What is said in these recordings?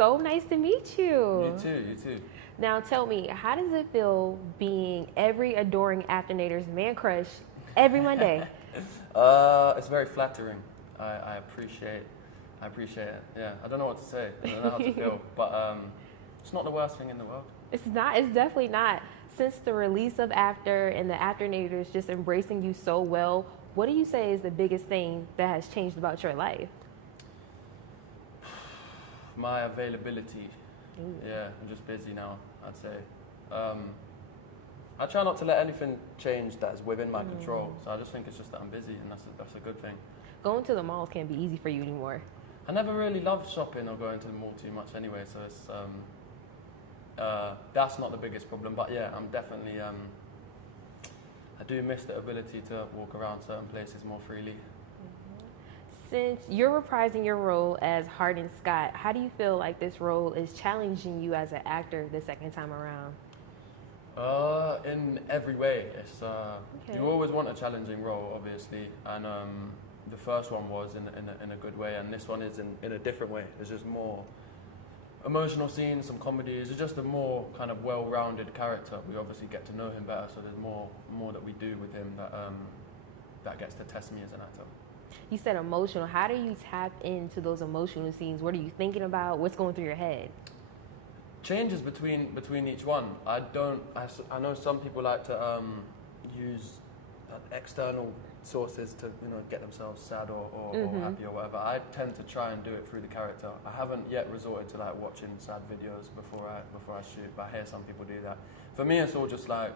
so nice to meet you. You too, you too. Now tell me, how does it feel being every adoring Afternator's man crush every Monday? It's very flattering. I appreciate it. Yeah, I don't know what to say. I don't know how to feel, but it's not the worst thing in the world. It's not. It's definitely not. Since the release of After and the Afternators just embracing you so well, what do you say is the biggest thing that has changed about your life? My availability. Ooh. Yeah, I'm just busy now, I'd say. I try not to let anything change that's within my control. So I just think it's just that I'm busy, and that's a good thing. Going to the malls can't be easy for you anymore. I never really loved shopping or going to the mall too much anyway, so it's that's not the biggest problem. But yeah, I'm definitely I do miss the ability to walk around certain places more freely. Since you're reprising your role as Hardin Scott, how do you feel like this role is challenging you as an actor the second time around? In every way, it's you always want a challenging role, obviously, and the first one was in a good way, and this one is in a different way. There's just more emotional scenes, some comedies. It's just a more kind of well-rounded character. We obviously get to know him better, so there's more that we do with him that gets to test me as an actor. You said emotional. How do you tap into those emotional scenes? What are you thinking about? What's going through your head? Changes between each one. I know some people like to use external sources to get themselves sad or happy or whatever. I tend to try and do it through the character. I haven't yet resorted to like watching sad videos before I shoot, but I hear some people do that. For me, it's all just like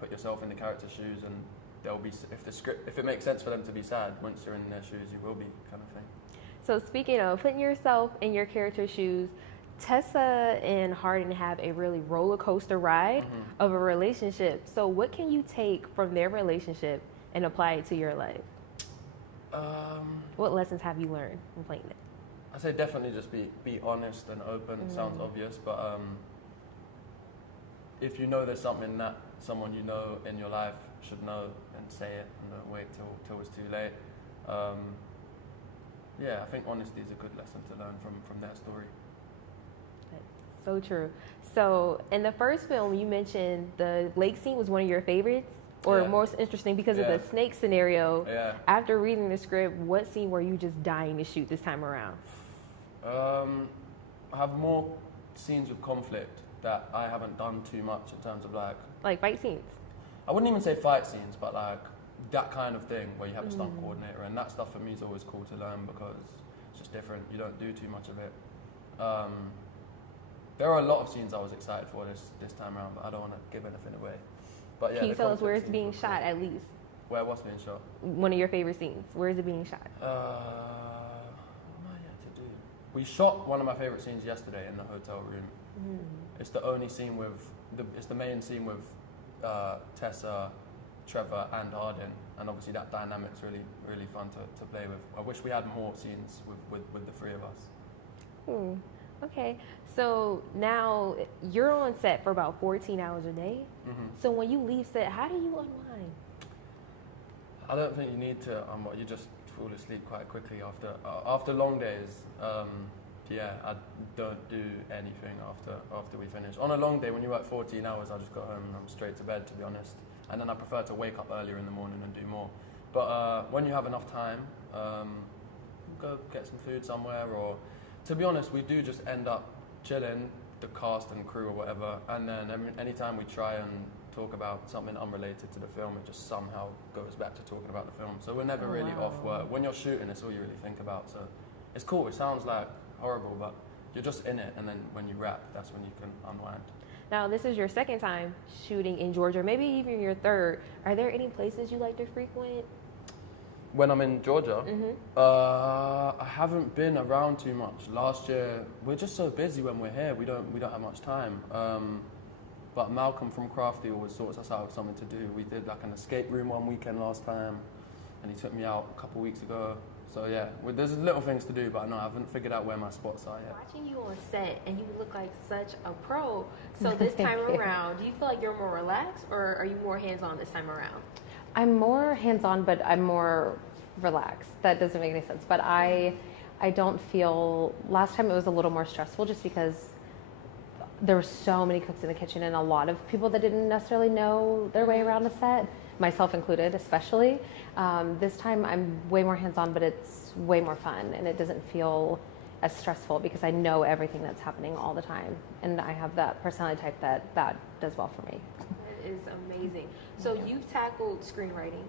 put yourself in the character's shoes, and they'll be, if it makes sense for them to be sad, once you're in their shoes, you will be, kind of thing. So speaking of putting yourself in your character's shoes, Tessa and Hardin have a really roller coaster ride of a relationship. So what can you take from their relationship and apply it to your life? What lessons have you learned from playing it? I say definitely just be honest and open. It sounds obvious, but if you know there's something that someone you know in your life should know, and say it, and don't wait till it's too late. Yeah, I think honesty is a good lesson to learn from their story. So true. So in the first film, you mentioned the lake scene was one of your favorites, or most interesting because of the snake scenario. Yeah. After reading the script, what scene were you just dying to shoot this time around? I have more scenes with conflict that I haven't done too much in terms of like fight scenes. I wouldn't even say fight scenes, but like that kind of thing where you have a stunt coordinator, and that stuff for me is always cool to learn because it's just different. You don't do too much of it. There are a lot of scenes I was excited for this time around, but I don't want to give anything away. But yeah, can you tell us where it's being shot at least? Where what's being shot? One of your favorite scenes. Where is it being shot? What am I yet to do? We shot one of my favorite scenes yesterday in the hotel room. It's the only scene it's the main scene with Tessa, Trevor, and Hardin, and obviously that dynamic's really fun to play with. I wish we had more scenes with the three of us. Okay, so now you're on set for about 14 hours a day. So when you leave set, how do you unwind? I don't think you need to. You just fall asleep quite quickly after long days. I don't do anything after we finish. On a long day, when you work 14 hours, I just go home and I'm straight to bed, to be honest. And then I prefer to wake up earlier in the morning and do more. But when you have enough time, go get some food somewhere, or to be honest, we do just end up chilling, the cast and crew or whatever, and then anytime we try and talk about something unrelated to the film, it just somehow goes back to talking about the film. So we're never really off work. When you're shooting, it's all you really think about. So it's cool. It sounds like horrible, but you're just in it, and then when you wrap, that's when you can unwind. Now, this is your second time shooting in Georgia, maybe even your third. Are there any places you like to frequent? When I'm in Georgia, I haven't been around too much. Last year, we're just so busy when we're here. We don't have much time. But Malcolm from Crafty always sorts us out with something to do. We did like an escape room one weekend last time, and he took me out a couple weeks ago. So yeah, there's little things to do, but I haven't figured out where my spots are yet. Watching you on set, and you look like such a pro. So this time around, do you feel like you're more relaxed, or are you more hands-on this time around? I'm more hands-on, but I'm more relaxed. That doesn't make any sense. But I I don't feel, last time it was a little more stressful just because there were so many cooks in the kitchen and a lot of people that didn't necessarily know their way around a set, myself included especially. This time I'm way more hands-on, but it's way more fun and it doesn't feel as stressful because I know everything that's happening all the time. And I have that personality type that does well for me. That is amazing. So you've tackled screenwriting,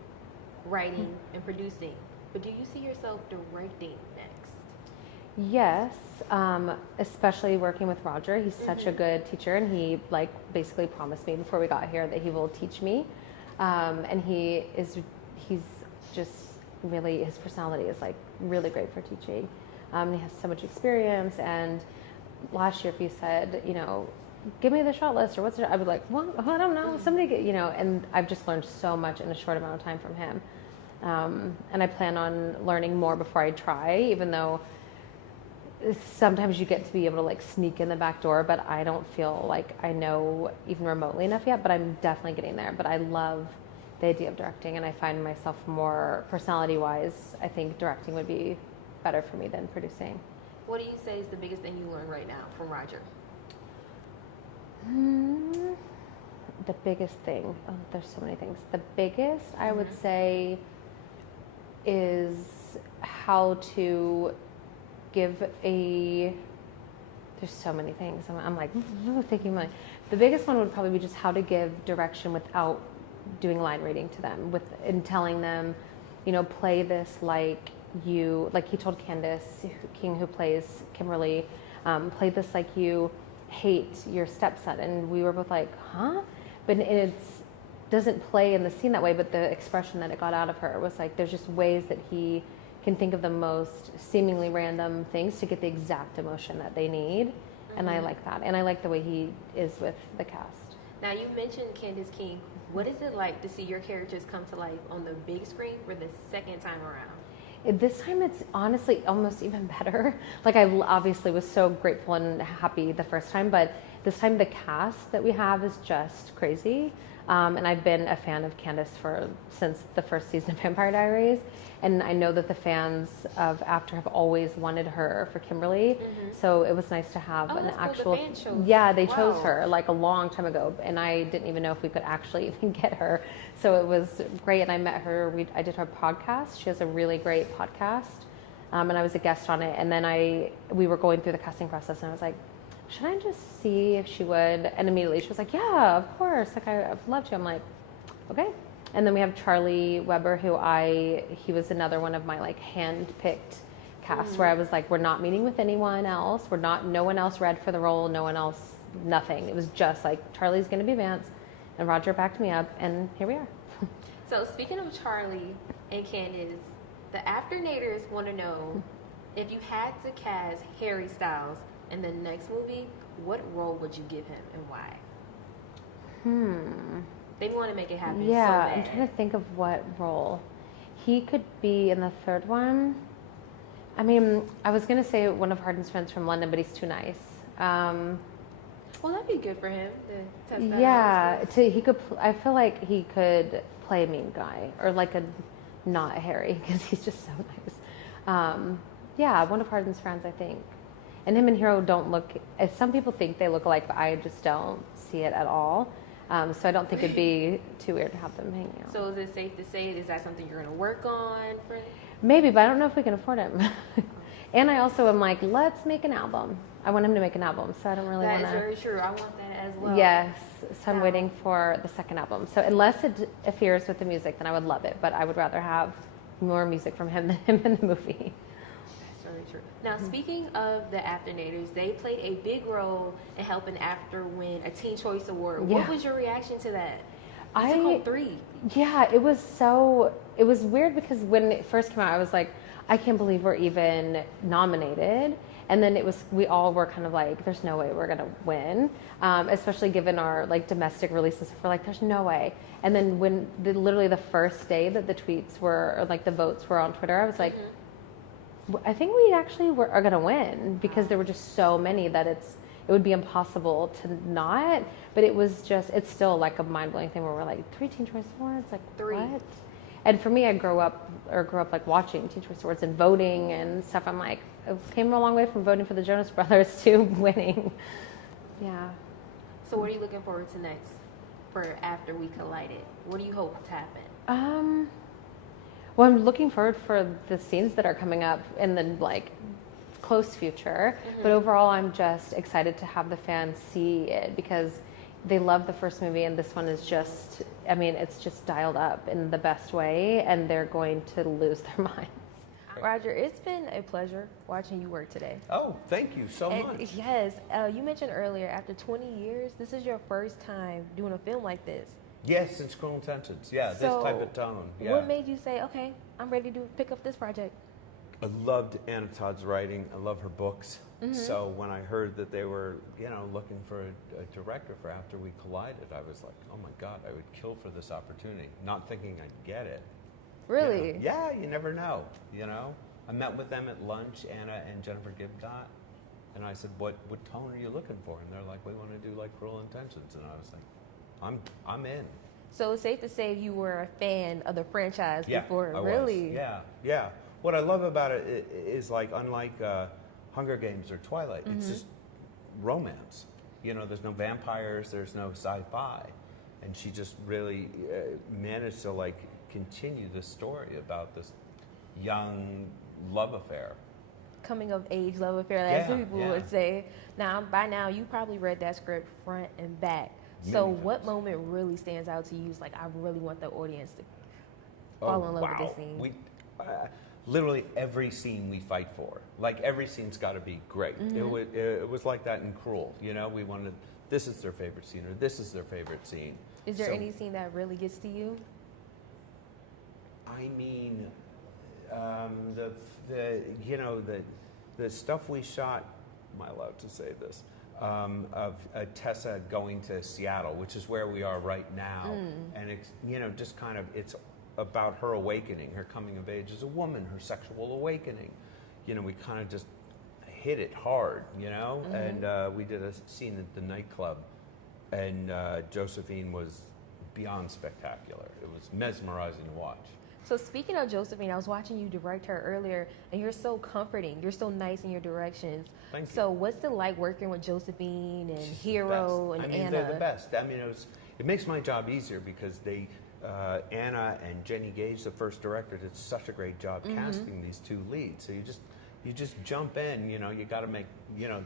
writing, and producing, but do you see yourself directing next? Yes, especially working with Roger. He's such a good teacher, and he like basically promised me before we got here that he will teach me. And he's just really, his personality is like really great for teaching. He has so much experience. And last year, if you said, you know, give me the shot list or what's it, I would like, well, I don't know, somebody get, you know, and I've just learned so much in a short amount of time from him. And I plan on learning more before I try, even though sometimes you get to be able to like sneak in the back door, but I don't feel like I know even remotely enough yet, but I'm definitely getting there. But I love the idea of directing, and I find myself more personality wise, I think directing would be better for me than producing. What do you say is the biggest thing you learned right now from Roger? The biggest thing, oh, there's so many things. The biggest I would say is how to give there's so many things. I'm like thinking the biggest one would probably be just how to give direction without doing line reading to them, and telling them, you know, play this like he told Candace King, who plays Kimberly, play this like you hate your stepson, and we were both like, huh? But it doesn't play in the scene that way, but the expression that it got out of her was like, there's just ways that he can think of the most seemingly random things to get the exact emotion that they need. And I like that. And I like the way he is with the cast. Now, you mentioned Candace King. What is it like to see your characters come to life on the big screen for the second time around? This time it's honestly almost even better. Like I obviously was so grateful and happy the first time, but this time the cast that we have is just crazy. And I've been a fan of Candace since the first season of Vampire Diaries. And I know that the fans of After have always wanted her for Kimberly. So it was nice to have an actual... The fan chose. Yeah, they chose her like a long time ago. And I didn't even know if we could actually even get her. So it was great. And I met her. I did her podcast. She has a really great podcast. And I was a guest on it. And then we were going through the casting process. And I was like, should I just see if she would? And immediately she was like, yeah, of course. Like, I'd love to. I'm like, okay. And then we have Charlie Weber, he was another one of my like hand-picked cast where I was like, we're not meeting with anyone else. No one else read for the role. No one else, nothing. It was just like, Charlie's going to be Vance. And Roger backed me up. And here we are. So speaking of Charlie and Candace, the Afternators want to know, if you had to cast Harry Styles in the next movie, what role would you give him and why? They want to make it happen. Yeah, so bad. I'm trying to think of what role. He could be in the third one. I mean, I was going to say one of Hardin's friends from London, but he's too nice. Well, that'd be good for him to test that yeah, I feel like he could play a mean guy or like not Harry because he's just so nice. Yeah, one of Hardin's friends, I think. And him and Hero don't look, as some people think they look alike, but I just don't see it at all. So I don't think it'd be too weird to have them hanging out. So is it safe to say, is that something you're going to work on? Maybe, but I don't know if we can afford him. And I also am like, let's make an album. I want him to make an album, so I don't really want to. That is very true. I want that as well. Yes, so I'm waiting for the second album. So unless it interferes with the music, then I would love it. But I would rather have more music from him than him in the movie. Very true. Now, speaking of the Afternators, they played a big role in helping After win a Teen Choice Award. Yeah. What was your reaction to that? I took home 3. Yeah, it was weird because when it first came out, I was like, I can't believe we're even nominated. And then we all were kind of like, there's no way we're going to win, especially given our like domestic releases. We're like, there's no way. And then when literally the first day that the tweets were, or like the votes were on Twitter, I was like, I think we actually are going to win because there were just so many that it would be impossible to not. But it's still like a mind-blowing thing where we're like, 3 Teen Choice Awards? Like, 3. what? And for me, I grew up like watching Teen Choice Awards and voting and stuff. I'm like, I came a long way from voting for the Jonas Brothers to winning. Yeah. So what are you looking forward to next for after we collided? What do you hope to happen? Well, I'm looking forward for the scenes that are coming up in the like close future. But overall, I'm just excited to have the fans see it because they love the first movie, and this one is just, I mean, it's just dialed up in the best way, and they're going to lose their minds. Roger, it's been a pleasure watching you work today. Oh, thank you so much. Yes, you mentioned earlier, after 20 years, this is your first time doing a film like this. Yes, since Cruel Intentions. Yeah, So, this type of tone. Yeah. What made you say, okay, I'm ready to pick up this project? I loved Anna Todd's writing. I love her books. So when I heard that they were, looking for a director for After We Collided, I was like, oh my God, I would kill for this opportunity, not thinking I'd get it. Really? Yeah, you never know, I met with them at lunch, Anna and Jennifer Gibdot, and I said, what tone are you looking for? And they're like, we want to do like Cruel Intentions. And I was like, I'm in. So it's safe to say you were a fan of the franchise Yeah, before, I really? was. Yeah. What I love about it is like, unlike Hunger Games or Twilight, it's just romance. There's no vampires, there's no sci-fi. And she just really managed to like continue this story about this young love affair. Coming of age love affair, as some people yeah. would say. Now, by now, you probably read that script front and back. So Many what times. moment really stands out to you? Is like, I really want the audience to fall in love with this scene. We, literally every scene we fight for, like every scene's got to be great. It was like that in Cruel. We wanted, this is their favorite scene, or this is their favorite scene. Is there So, any scene that really gets to you? I mean, the stuff we shot. Am I allowed to say this? Of Tessa going to Seattle, which is where we are right now, and it's just kind of it's about her awakening, her coming of age as a woman, her sexual awakening. We kind of just hit it hard, and we did a scene at the nightclub, and Josephine was beyond spectacular. It was mesmerizing to watch. So speaking of Josephine, I was watching you direct her earlier, and you're so comforting. You're so nice in your directions. Thank you. So what's it like working with Josephine and She's the Hero best. and I mean, Anna? they're the best. I mean, it makes my job easier because they, Anna and Jenny Gage, the first director, did such a great job casting these two leads. So you just jump in. You got to make.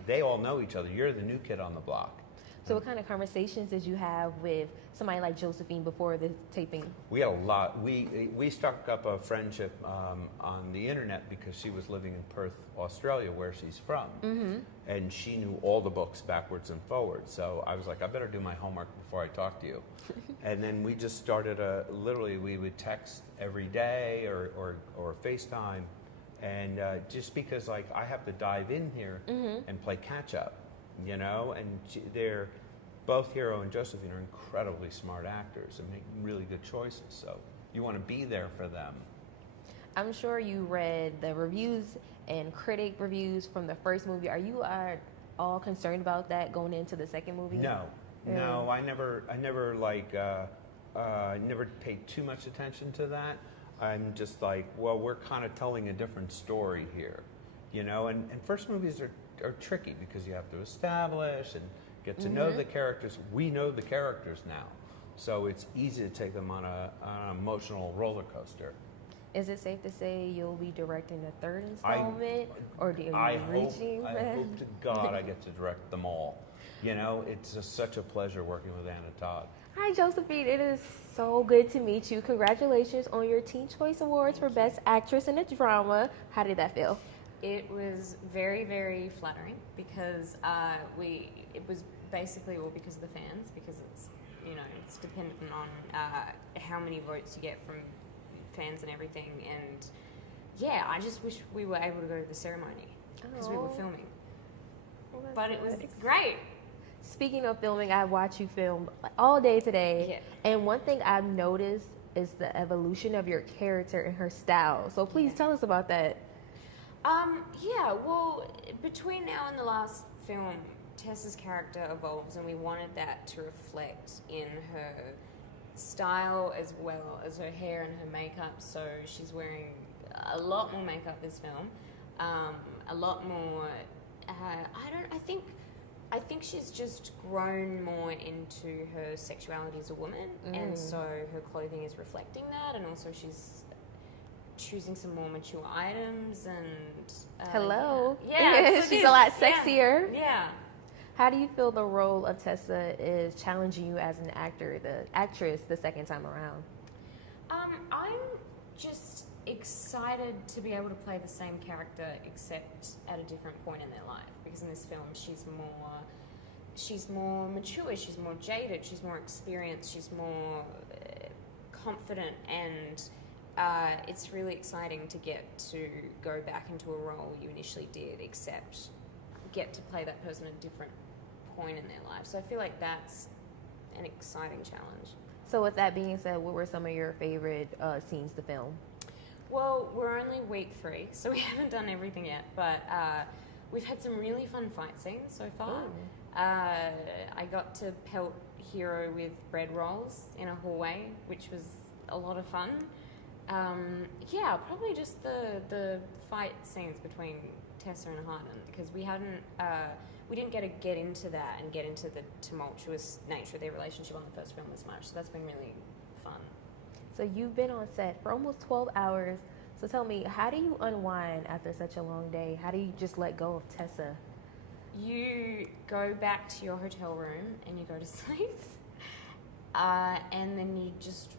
They all know each other. You're the new kid on the block. So what kind of conversations did you have with somebody like Josephine before the taping? We had a lot. We struck up a friendship on the internet because she was living in Perth, Australia, where she's from, and she knew all the books backwards and forwards. So I was like, I better do my homework before I talk to you. And then we just started literally we would text every day or FaceTime, and just because like I have to dive in here and play catch up. And they're both Hero and Josephine are incredibly smart actors and make really good choices. So you want to be there for them. I'm sure you read the reviews and critic reviews from the first movie. Are you all concerned about that going into the second movie? No, Yeah. no, I never never paid too much attention to that. I'm just like, well, we're kind of telling a different story here, And first movies are tricky because you have to establish and get to know the characters. We know the characters now, so it's easy to take them on an emotional roller coaster. Is it safe to say you'll be directing the third installment, or are you reaching for I that? hope to God I get to direct them all. It's just such a pleasure working with Anna Todd. Hi, Josephine. It is so good to meet you. Congratulations on your Teen Choice Awards for Best Actress in a Drama. How did that feel? It was very, very flattering because it was basically all because of the fans, because it's it's dependent on how many votes you get from fans and everything. And yeah, I just wish we were able to go to the ceremony because we were filming. But it was great. Speaking of filming, I watched you film all day today, and one thing I've noticed is the evolution of your character and her style. So please tell us about that. Well, between now and the last film, Tessa's character evolves, and we wanted that to reflect in her style as well as her hair and her makeup. So she's wearing a lot more makeup this film, a lot more. I think she's just grown more into her sexuality as a woman, and so her clothing is reflecting that, and also she's choosing some more mature items and. Hello. Yeah, she's a lot sexier. Yeah. How do you feel the role of Tessa is challenging you as an actress the second time around? I'm just excited to be able to play the same character except at a different point in their life, because in this film she's more mature, she's more jaded, she's more experienced, she's more confident, and it's really exciting to get to go back into a role you initially did, except get to play that person at a different point in their life. So I feel like that's an exciting challenge. So with that being said, what were some of your favorite scenes to film? Well, we're only week 3, so we haven't done everything yet, but we've had some really fun fight scenes so far. I got to pelt Hero with bread rolls in a hallway, which was a lot of fun. Yeah, probably just the fight scenes between Tessa and Harden, because we didn't get into that and get into the tumultuous nature of their relationship on the first film as much, so that's been really fun. So you've been on set for almost 12 hours. So tell me, how do you unwind after such a long day? How do you just let go of Tessa? You go back to your hotel room and you go to sleep, and then you just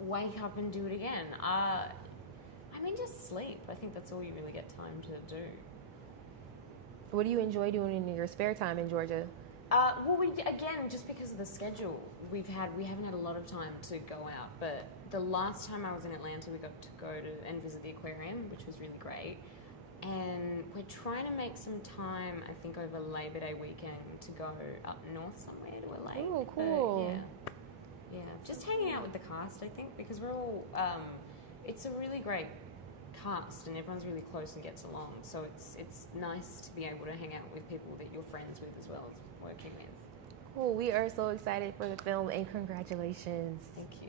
wake up and do it again. Just sleep. I think that's all you really get time to do. What do you enjoy doing in your spare time in Georgia? Well, just because of the schedule, we haven't had a lot of time to go out. But the last time I was in Atlanta, we got to go to and visit the aquarium, which was really great. And we're trying to make some time, I think, over Labor Day weekend to go up north somewhere to a lake. Oh, cool. Yeah, just hanging out with the cast, I think, because we're all. It's a really great cast, and everyone's really close and gets along. So it's nice to be able to hang out with people that you're friends with as well as working with. Cool. We are so excited for the film, and congratulations. Thank you.